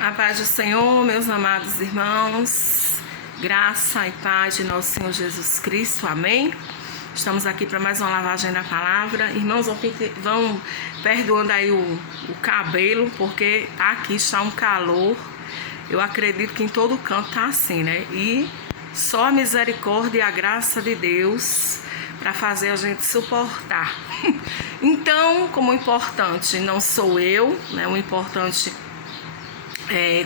A paz do Senhor, meus amados irmãos, graça e paz de nosso Senhor Jesus Cristo, amém? Estamos aqui para mais uma lavagem da palavra. Irmãos, vão perdoando aí o cabelo, porque aqui está um calor. Eu acredito que em todo canto está assim, né? E só a misericórdia e a graça de Deus para fazer a gente suportar. Então, como o importante não sou eu, né? O importante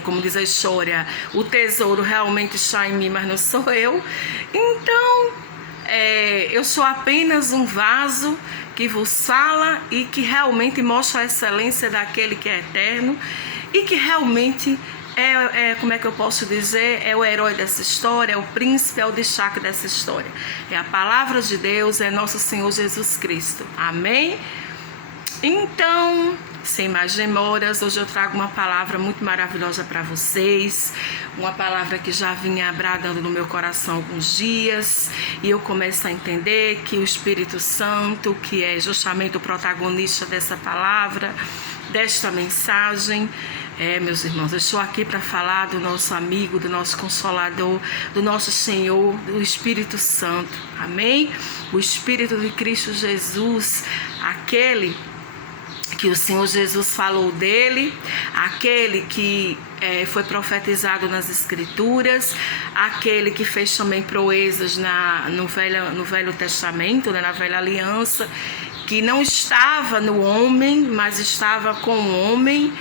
como diz a história, o tesouro realmente está em mim, mas não sou eu. Então, eu sou apenas um vaso que vos fala e que realmente mostra a excelência daquele que é eterno e que realmente como é que eu posso dizer, é o herói dessa história, é o príncipe, é o destaque dessa história. É a palavra de Deus, é nosso Senhor Jesus Cristo. Amém? Então, sem mais demoras, hoje eu trago uma palavra muito maravilhosa para vocês, uma palavra que já vinha bradando no meu coração há alguns dias, e eu começo a entender que o Espírito Santo, que é justamente o protagonista dessa palavra, desta mensagem, meus irmãos, eu estou aqui para falar do nosso amigo, do nosso Consolador, do nosso Senhor, do Espírito Santo, amém? O Espírito de Cristo Jesus, aquele que o Senhor Jesus falou dele, aquele que foi profetizado nas Escrituras, aquele que fez também proezas no Velho Testamento, né, na Velha Aliança, que não estava no homem, mas estava com o homem,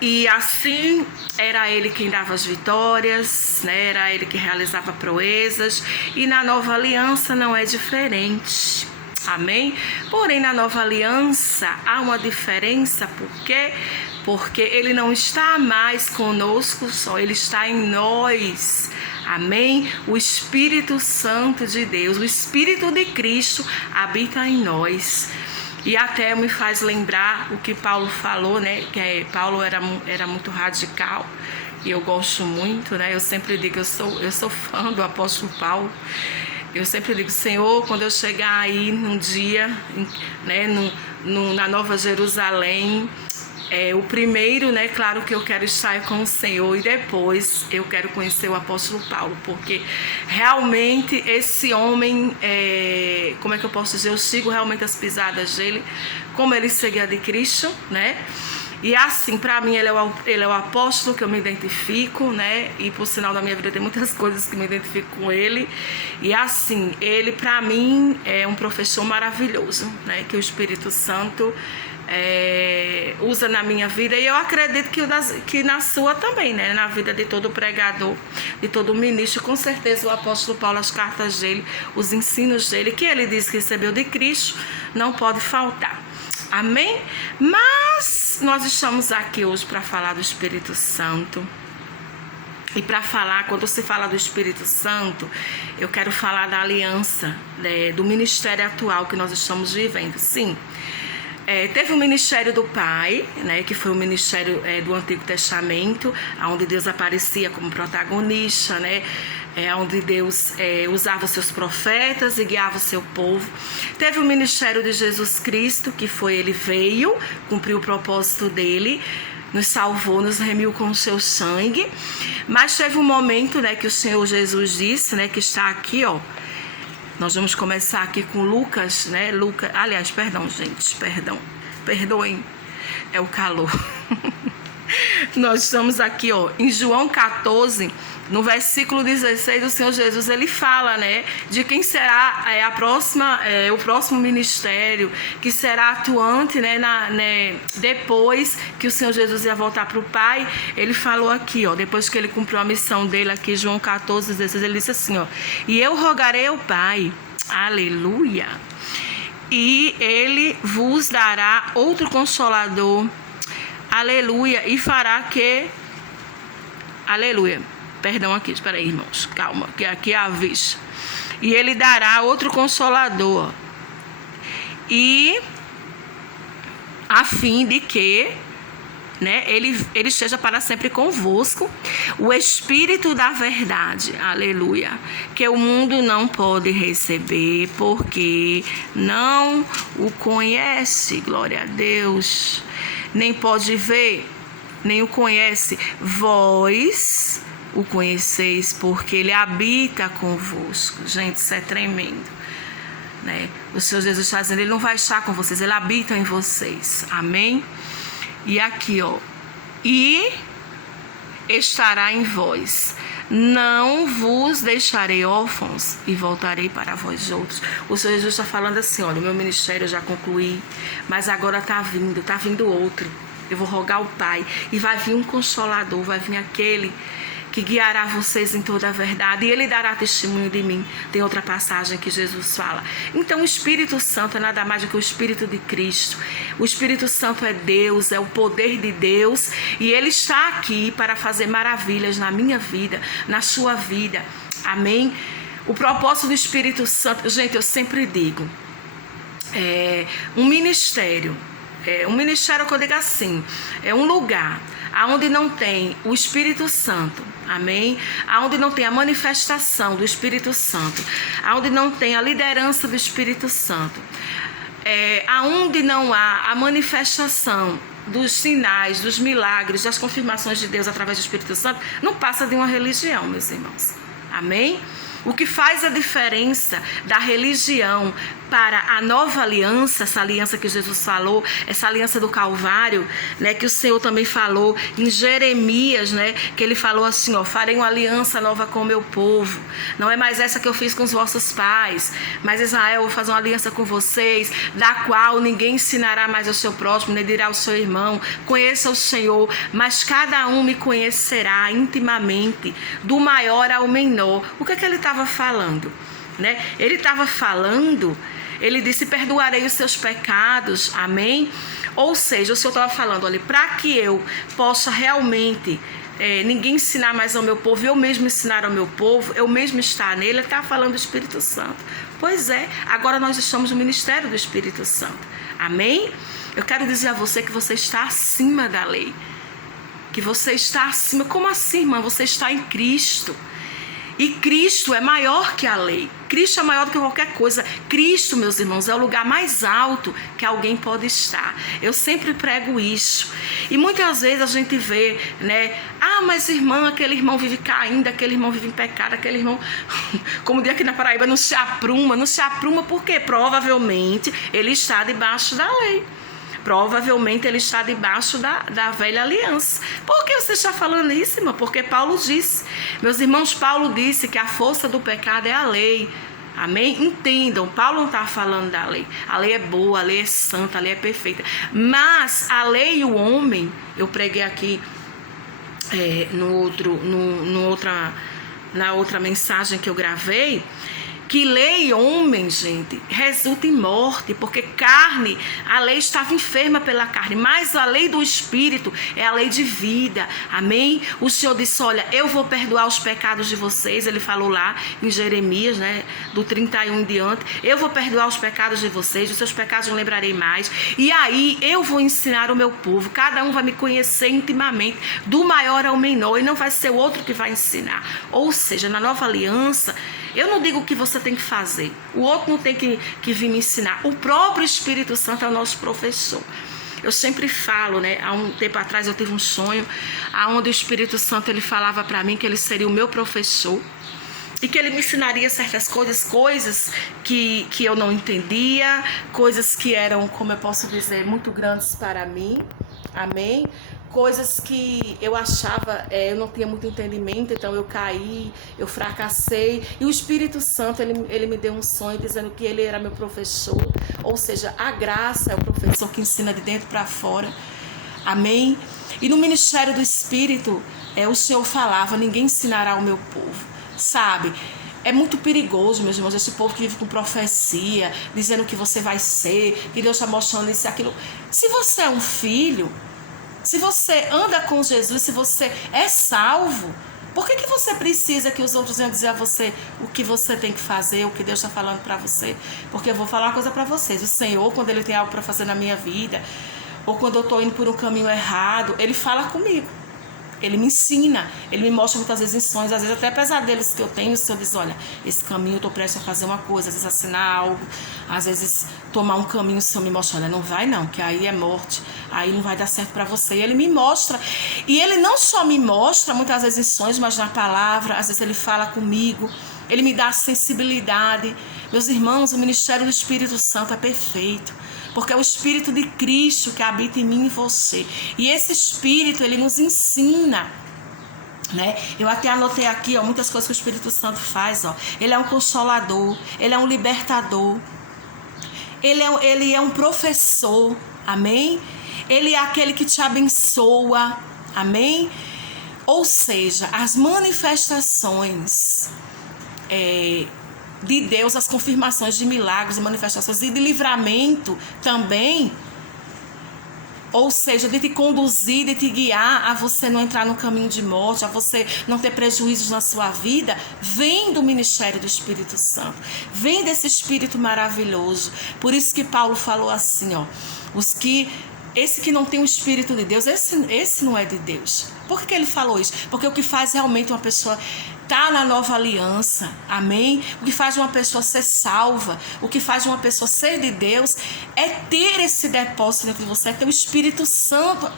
e assim era ele quem dava as vitórias, né, era ele que realizava proezas, e na Nova Aliança não é diferente. Amém? Porém, na Nova Aliança há uma diferença, por quê? Porque ele não está mais conosco só, ele está em nós. Amém? O Espírito Santo de Deus, o Espírito de Cristo habita em nós. E até me faz lembrar o que Paulo falou, né? Que Paulo era muito radical. E eu gosto muito, né? Eu sempre digo, eu sou fã do apóstolo Paulo. Eu sempre digo, Senhor, quando eu chegar aí num dia, né, na Nova Jerusalém, o primeiro, né, claro que eu quero estar com o Senhor, e depois eu quero conhecer o apóstolo Paulo, porque realmente esse homem, como é que eu posso dizer, eu sigo realmente as pisadas dele, como ele seguia de Cristo, né? E assim, para mim, ele é o apóstolo que eu me identifico, né? E por sinal da minha vida tem muitas coisas que me identifico com ele. E assim, ele para mim é um professor maravilhoso, né? Que o Espírito Santo usa na minha vida. E eu acredito que na sua também, né? Na vida de todo pregador, de todo ministro. Com certeza o apóstolo Paulo, as cartas dele, os ensinos dele, que ele diz que recebeu de Cristo, não pode faltar. Amém? Mas nós estamos aqui hoje para falar do Espírito Santo. E para falar, quando se fala do Espírito Santo, eu quero falar da aliança, do ministério atual que nós estamos vivendo. Sim, teve o ministério do Pai, né, que foi o ministério do Antigo Testamento, onde Deus aparecia como protagonista, né? Onde Deus usava os seus profetas e guiava o seu povo. Teve o ministério de Jesus Cristo, que foi, ele veio, cumpriu o propósito dele, nos salvou, nos remiu com o seu sangue. Mas teve um momento, né, que o Senhor Jesus disse, né, que está aqui, ó. Nós vamos começar aqui com Lucas, né? Perdoem, é o calor. Nós estamos aqui, ó, em João 14, no versículo 16, o Senhor Jesus, ele fala, né, de quem será o próximo ministério, que será atuante, né, depois que o Senhor Jesus ia voltar para o Pai. Ele falou aqui, ó, depois que ele cumpriu a missão dele aqui, João 14, 16, ele disse assim, ó, e eu rogarei ao Pai, aleluia, e ele vos dará outro Consolador, aleluia, e fará que, aleluia, perdão aqui, espera aí, irmãos, calma, que aqui é a vez. E ele dará outro Consolador, e a fim de que, né, ele esteja para sempre convosco, o Espírito da verdade, aleluia, que o mundo não pode receber, porque não o conhece, glória a Deus, nem pode ver, nem o conhece. Vós o conheceis, porque ele habita convosco. Gente, isso é tremendo, né? O Senhor Jesus está dizendo, ele não vai estar com vocês, ele habita em vocês. Amém? E aqui, e estará em vós. Não vos deixarei órfãos e voltarei para vós outros. O Senhor Jesus está falando assim, olha, o meu ministério eu já concluí, mas agora está vindo outro. Eu vou rogar ao Pai e vai vir um Consolador, vai vir aquele que guiará vocês em toda a verdade e ele dará testemunho de mim. Tem outra passagem que Jesus fala. Então o Espírito Santo é nada mais do que o Espírito de Cristo. O Espírito Santo é Deus, é o poder de Deus e ele está aqui para fazer maravilhas na minha vida, na sua vida. Amém? O propósito do Espírito Santo, gente, eu sempre digo, um ministério que eu digo assim, é um lugar aonde não tem o Espírito Santo, amém? Aonde não tem a manifestação do Espírito Santo, aonde não tem a liderança do Espírito Santo, aonde não há a manifestação dos sinais, dos milagres, das confirmações de Deus através do Espírito Santo, não passa de uma religião, meus irmãos, amém? O que faz a diferença da religião para a nova aliança, essa aliança que Jesus falou, essa aliança do Calvário, né, que o Senhor também falou em Jeremias, né, que ele falou assim, farei uma aliança nova com o meu povo. Não é mais essa que eu fiz com os vossos pais, mas Israel, eu vou fazer uma aliança com vocês, da qual ninguém ensinará mais ao seu próximo, nem dirá ao seu irmão, conheça o Senhor, mas cada um me conhecerá intimamente, do maior ao menor. O que ele estava falando? Né? Ele estava falando, ele disse, perdoarei os seus pecados, amém? Ou seja, o Senhor estava falando, olha, para que eu possa realmente ninguém ensinar mais ao meu povo, eu mesmo ensinar ao meu povo, eu mesmo estar nele, ele está falando do Espírito Santo. Pois é, agora nós estamos no ministério do Espírito Santo, amém? Eu quero dizer a você que você está acima da lei, que você está acima. Como assim, irmã? Você está em Cristo. E Cristo é maior que a lei. Cristo é maior do que qualquer coisa. Cristo, meus irmãos, é o lugar mais alto que alguém pode estar. Eu sempre prego isso. E muitas vezes a gente vê, né? Mas irmã, aquele irmão vive caindo, aquele irmão vive em pecado, aquele irmão, como diz aqui na Paraíba, não se apruma. Não se apruma porque provavelmente ele está debaixo da lei. Provavelmente ele está debaixo da velha aliança. Por que você está falando isso, irmã? Porque Paulo disse, meus irmãos, Paulo disse que a força do pecado é a lei. Amém? Entendam, Paulo não está falando da lei. A lei é boa, a lei é santa, a lei é perfeita. Mas a lei e o homem, eu preguei aqui na outra mensagem que eu gravei, que lei e homem, gente, resulta em morte, porque carne, a lei estava enferma pela carne, mas a lei do Espírito é a lei de vida, amém? O Senhor disse, olha, eu vou perdoar os pecados de vocês, ele falou lá em Jeremias, né, do 31 em diante, eu vou perdoar os pecados de vocês, os seus pecados não lembrarei mais, e aí eu vou ensinar o meu povo, cada um vai me conhecer intimamente, do maior ao menor, e não vai ser o outro que vai ensinar. Ou seja, na nova aliança, eu não digo o que você tem que fazer. O outro não tem que vir me ensinar. O próprio Espírito Santo é o nosso professor. Eu sempre falo, né? Há um tempo atrás eu tive um sonho onde o Espírito Santo ele falava para mim que ele seria o meu professor e que ele me ensinaria certas coisas que eu não entendia, coisas que eram, como eu posso dizer, muito grandes para mim. Amém? Coisas que eu achava, eu não tinha muito entendimento, então eu caí, eu fracassei. E o Espírito Santo, ele me deu um sonho dizendo que ele era meu professor. Ou seja, a graça é o professor que ensina de dentro para fora. Amém? E no ministério do Espírito, o Senhor falava, ninguém ensinará ao meu povo. Sabe? É muito perigoso, meus irmãos, esse povo que vive com profecia, dizendo que você vai ser, que Deus está mostrando isso e aquilo. Se você é um filho, se você anda com Jesus, se você é salvo, por que você precisa que os outros venham dizer a você o que você tem que fazer, o que Deus está falando para você? Porque eu vou falar uma coisa para vocês. O Senhor, quando Ele tem algo para fazer na minha vida, ou quando eu estou indo por um caminho errado, Ele fala comigo. Ele me ensina, ele me mostra muitas vezes em sonhos, às vezes até pesadelos que eu tenho, o Senhor diz, olha, esse caminho eu estou prestes a fazer uma coisa, às vezes assinar algo, às vezes tomar um caminho, o Senhor me mostra, olha, não vai não, que aí é morte. aí não vai dar certo para você. E ele me mostra, e ele não só me mostra muitas vezes em sonhos, mas na palavra. Às vezes ele fala comigo, ele me dá sensibilidade. Meus irmãos, o ministério do Espírito Santo é perfeito, porque é o Espírito de Cristo que habita em mim e em você. E esse Espírito, ele nos ensina, né? Eu até anotei aqui, ó, muitas coisas que o Espírito Santo faz, ó. Ele é um consolador, ele é um libertador, ele é um professor, amém? Ele é aquele que te abençoa, amém? Ou seja, as manifestações de Deus, as confirmações de milagres, manifestações de livramento também, ou seja, de te conduzir, de te guiar a você não entrar no caminho de morte, a você não ter prejuízos na sua vida, vem do ministério do Espírito Santo, vem desse Espírito maravilhoso. Por isso que Paulo falou assim, ó, esse que não tem o Espírito de Deus, esse não é de Deus. Por que ele falou isso? Porque o que faz realmente uma pessoa estar na nova aliança, amém? O que faz uma pessoa ser salva, o que faz uma pessoa ser de Deus, é ter esse depósito dentro de você, é ter o Espírito Santo,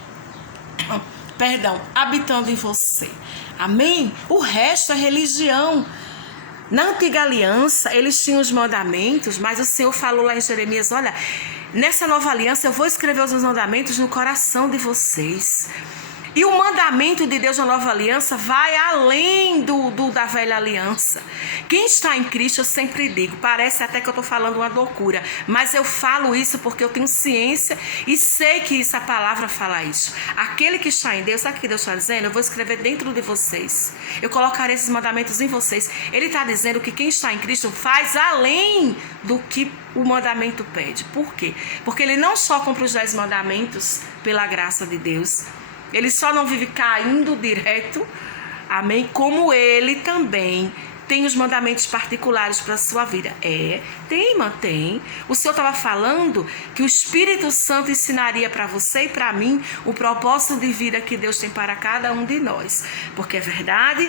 habitando em você, amém? O resto é religião. Na antiga aliança, eles tinham os mandamentos, mas o Senhor falou lá em Jeremias, olha, nessa nova aliança eu vou escrever os meus mandamentos no coração de vocês. E o mandamento de Deus na nova aliança vai além da velha aliança. Quem está em Cristo, eu sempre digo, parece até que eu estou falando uma loucura, mas eu falo isso porque eu tenho ciência e sei que a palavra fala isso. Aquele que está em Deus, sabe o que Deus está dizendo? Eu vou escrever dentro de vocês, eu colocarei esses mandamentos em vocês. Ele está dizendo que quem está em Cristo faz além do que o mandamento pede. Por quê? Porque ele não só cumpre os 10 mandamentos pela graça de Deus, ele só não vive caindo direto, amém? Como ele também tem os mandamentos particulares para a sua vida. Tem. O Senhor estava falando que o Espírito Santo ensinaria para você e para mim o propósito de vida que Deus tem para cada um de nós. Porque é verdade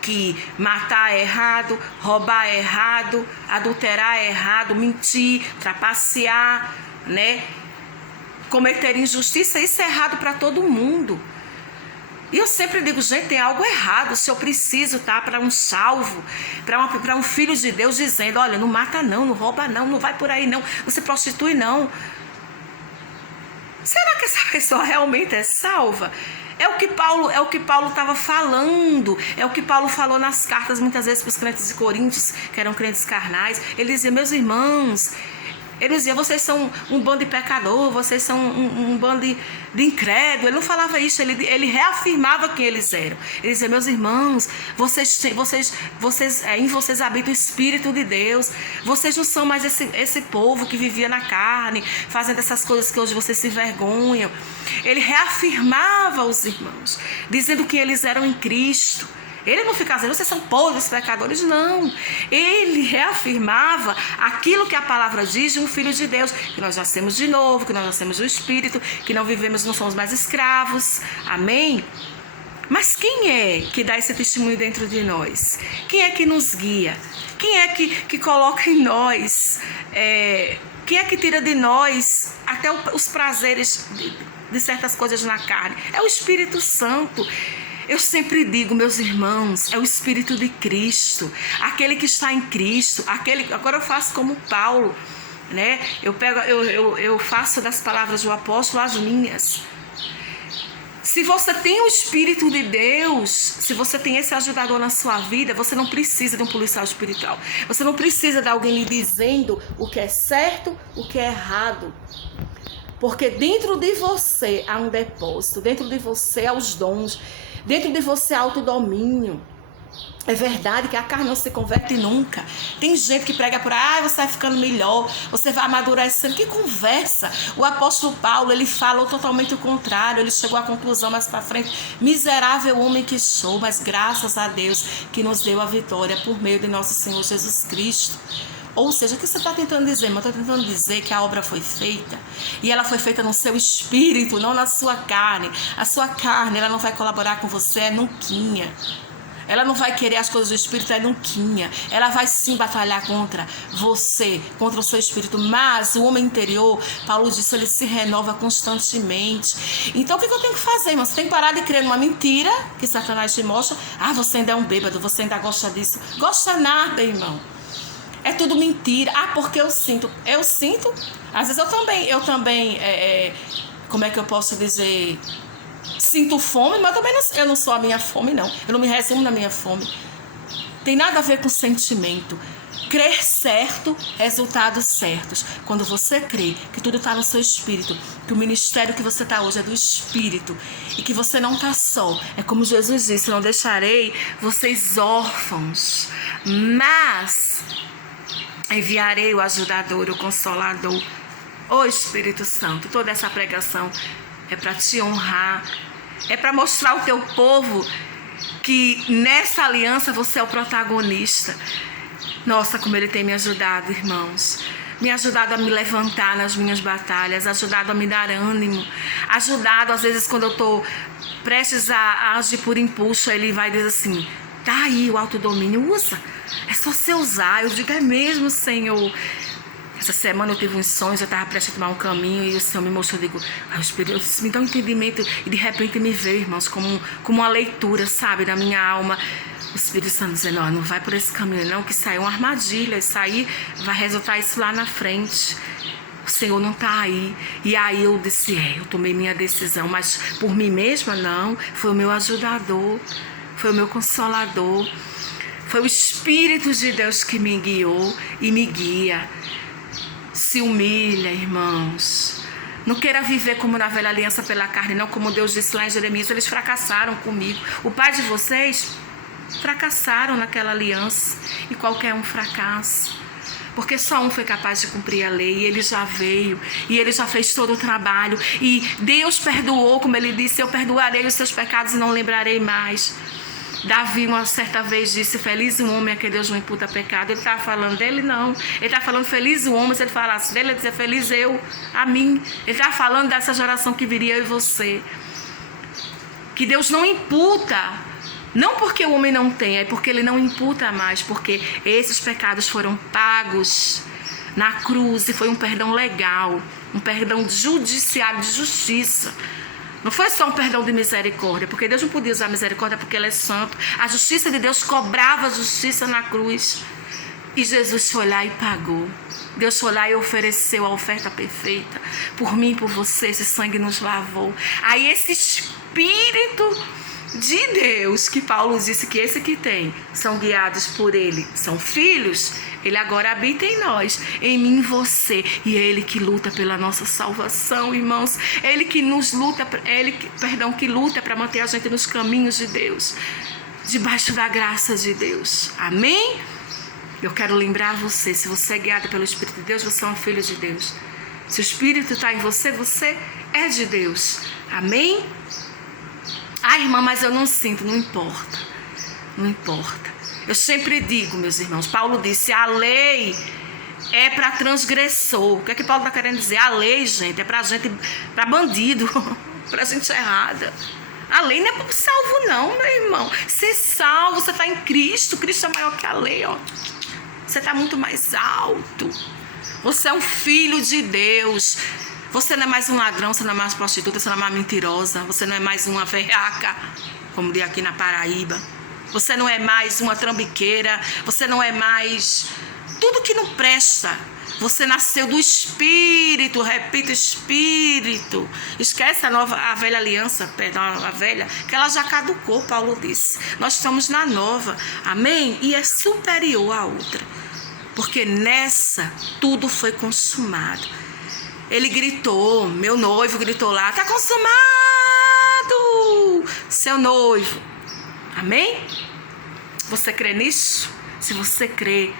que matar é errado, roubar é errado, adulterar é errado, mentir, trapacear, né? Cometer injustiça, isso é errado para todo mundo. E eu sempre digo, gente, tem algo errado. Se eu preciso, tá? Para um salvo, para um filho de Deus dizendo, olha, não mata não, não rouba não, não vai por aí não, não se prostitui não. Será que essa pessoa realmente é salva? É o que Paulo estava falando, é o que Paulo falou nas cartas muitas vezes para os crentes de Coríntios, que eram crentes carnais. Ele dizia, meus irmãos, ele dizia, vocês são um bando de pecador, vocês são um bando de incrédulo. Ele não falava isso, ele reafirmava quem eles eram. Ele dizia, meus irmãos, em vocês habita o Espírito de Deus. Vocês não são mais esse povo que vivia na carne, fazendo essas coisas que hoje vocês se envergonham. Ele reafirmava os irmãos, dizendo que eles eram em Cristo. Ele não ficava dizendo, vocês são podres pecadores, não. Ele reafirmava aquilo que a palavra diz de um filho de Deus, que nós nascemos de novo, que nós nascemos do Espírito, que não vivemos, não somos mais escravos, amém? Mas quem é que dá esse testemunho dentro de nós? Quem é que nos guia? Quem é que coloca em nós? Quem é que tira de nós até os prazeres de certas coisas na carne? É o Espírito Santo. Eu sempre digo, meus irmãos, é o Espírito de Cristo, aquele que está em Cristo, agora eu faço como Paulo, né? Eu faço das palavras do apóstolo as minhas. Se você tem o Espírito de Deus, se você tem esse ajudador na sua vida, você não precisa de um policial espiritual. Você não precisa de alguém lhe dizendo o que é certo, o que é errado. Porque dentro de você há um depósito, dentro de você há os dons, dentro de você há autodomínio. É verdade que a carne não se converte nunca. Tem gente que prega por aí, você vai ficando melhor, você vai amadurecendo. Que conversa! O apóstolo Paulo, ele falou totalmente o contrário. Ele chegou à conclusão mais para frente: miserável homem que sou, mas graças a Deus que nos deu a vitória por meio de nosso Senhor Jesus Cristo. Ou seja, o que você está tentando dizer? Eu estou tentando dizer que a obra foi feita e ela foi feita no seu espírito, não na sua carne. A sua carne, ela não vai colaborar com você, é nunquinha. Ela não vai querer as coisas do Espírito, é nunquinha. Ela vai sim batalhar contra você, contra o seu espírito. Mas o homem interior, Paulo disse, ele se renova constantemente. Então o que eu tenho que fazer, irmão? Você tem que parar de crer numa mentira que Satanás te mostra. Você ainda é um bêbado, você ainda gosta disso. Gosta nada, irmão. É tudo mentira. Porque eu sinto. Eu sinto. Às vezes eu também como é que eu posso dizer? Sinto fome, mas também eu não sou a minha fome, não. Eu não me resumo na minha fome. Tem nada a ver com sentimento. Crer certo, resultados certos. Quando você crê que tudo está no seu espírito, que o ministério que você está hoje é do espírito e que você não está só. É como Jesus disse, não deixarei vocês órfãos, mas enviarei o ajudador, o consolador, o Espírito Santo. Toda essa pregação é para te honrar, é para mostrar ao teu povo que nessa aliança você é o protagonista. Nossa, como ele tem me ajudado, irmãos. Me ajudado a me levantar nas minhas batalhas, ajudado a me dar ânimo, ajudado, às vezes, quando eu estou prestes a agir por impulso, ele vai dizer assim, tá aí o autodomínio, usa, é só você usar. Eu digo, é mesmo, Senhor. Essa semana eu tive uns sonhos, eu estava prestes a tomar um caminho e o Senhor me mostrou, eu digo, o Espírito me dá um entendimento e de repente me veio, irmãos, como uma leitura, sabe, da minha alma. O Espírito Santo dizendo, não vai por esse caminho não, que isso aí é uma armadilha, isso aí vai resultar isso lá na frente. O Senhor não está aí. E aí eu disse, eu tomei minha decisão, mas por mim mesma não, foi o meu ajudador, foi o meu consolador, foi o Espírito de Deus que me guiou e me guia. Se humilha, irmãos. Não queira viver como na velha aliança pela carne, não, como Deus disse lá em Jeremias, eles fracassaram comigo. O pai de vocês fracassaram naquela aliança e qualquer um fracassa. Porque só um foi capaz de cumprir a lei e ele já veio e ele já fez todo o trabalho. E Deus perdoou, como ele disse, eu perdoarei os seus pecados e não lembrarei mais. Davi uma certa vez disse, feliz o homem a quem Deus não imputa pecado. Ele estava falando dele? Não. Ele estava falando feliz o homem, se ele falasse dele, ele dizia feliz eu, a mim. Ele estava falando dessa geração que viria, eu e você. Que Deus não imputa, não porque o homem não tem, é porque ele não imputa mais, porque esses pecados foram pagos na cruz e foi um perdão legal, um perdão judiciário, de justiça. Não foi só um perdão de misericórdia, porque Deus não podia usar misericórdia porque Ele é santo. A justiça de Deus cobrava a justiça na cruz. E Jesus foi lá e pagou. Deus foi lá e ofereceu a oferta perfeita. Por mim e por você, esse sangue nos lavou. Aí esse Espírito de Deus, que Paulo disse que esse que tem, são guiados por Ele, são filhos, Ele agora habita em nós, em mim e você, e é Ele que luta pela nossa salvação, irmãos. É Ele que nos luta, que luta para manter a gente nos caminhos de Deus, debaixo da graça de Deus. Amém? Eu quero lembrar você, se você é guiado pelo Espírito de Deus, você é um filho de Deus. Se o Espírito está em você, você é de Deus. Amém? Irmã, mas eu não sinto. Não importa. Não importa. Eu sempre digo, meus irmãos, Paulo disse, a lei é para transgressor. O que é que Paulo está querendo dizer? A lei, gente, é para gente, para bandido, para gente errada. A lei não é para salvo não, meu irmão. Ser salvo, você está em Cristo. Cristo é maior que a lei, ó. Você está muito mais alto. Você é um filho de Deus. Você não é mais um ladrão, você não é mais prostituta, você não é mais mentirosa, você não é mais uma verraca, como diz aqui na Paraíba. Você não é mais uma trambiqueira, você não é mais tudo que não presta. Você nasceu do Espírito, repito, Espírito. Esquece a velha aliança, perdão, a velha, que ela já caducou, Paulo disse. Nós estamos na nova, amém? E é superior à outra, porque nessa tudo foi consumado. Ele gritou, meu noivo gritou lá, está consumado, seu noivo. Amém? Você crê nisso? Se você crê,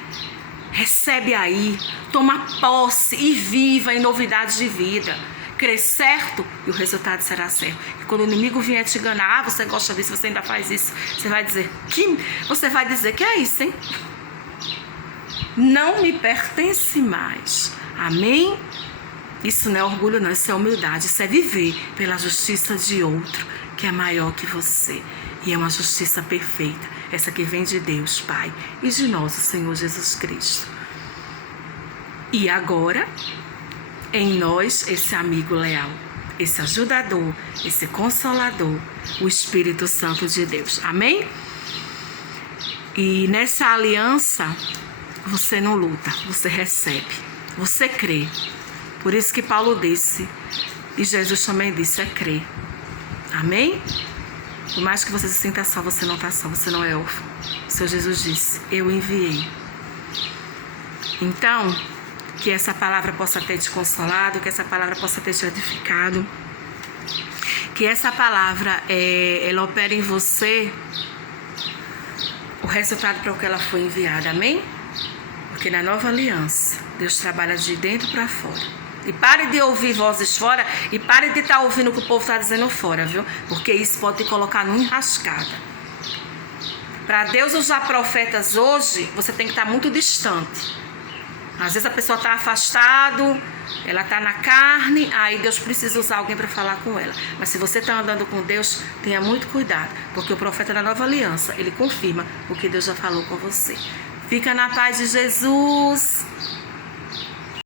recebe aí, toma posse e viva em novidades de vida. Crê certo e o resultado será certo. E quando o inimigo vier te enganar, você gosta disso, você ainda faz isso, você vai dizer que é isso, hein? Não me pertence mais. Amém? Isso não é orgulho não, isso é humildade, isso é viver pela justiça de outro, que é maior que você. E é uma justiça perfeita, essa que vem de Deus, Pai, e de nosso Senhor Jesus Cristo. E agora, em nós, esse amigo leal, esse ajudador, esse consolador, o Espírito Santo de Deus. Amém? E nessa aliança, você não luta, você recebe, você crê. Por isso que Paulo disse, e Jesus também disse, é crer. Amém? Por mais que você se sinta só, você não está só, você não é órfão. O Senhor Jesus disse, eu enviei. Então, que essa palavra possa ter te consolado, que essa palavra possa ter te edificado, que essa palavra, ela opere em você o resultado para o que ela foi enviada, amém? Porque na nova aliança, Deus trabalha de dentro para fora. E pare de ouvir vozes fora e pare de estar ouvindo o que o povo está dizendo fora, viu? Porque isso pode te colocar numa enrascada. Para Deus usar profetas hoje, você tem que estar muito distante. Às vezes a pessoa está afastado, ela está na carne, aí Deus precisa usar alguém para falar com ela. Mas se você está andando com Deus, tenha muito cuidado, porque o profeta da nova aliança, ele confirma o que Deus já falou com você. Fica na paz de Jesus.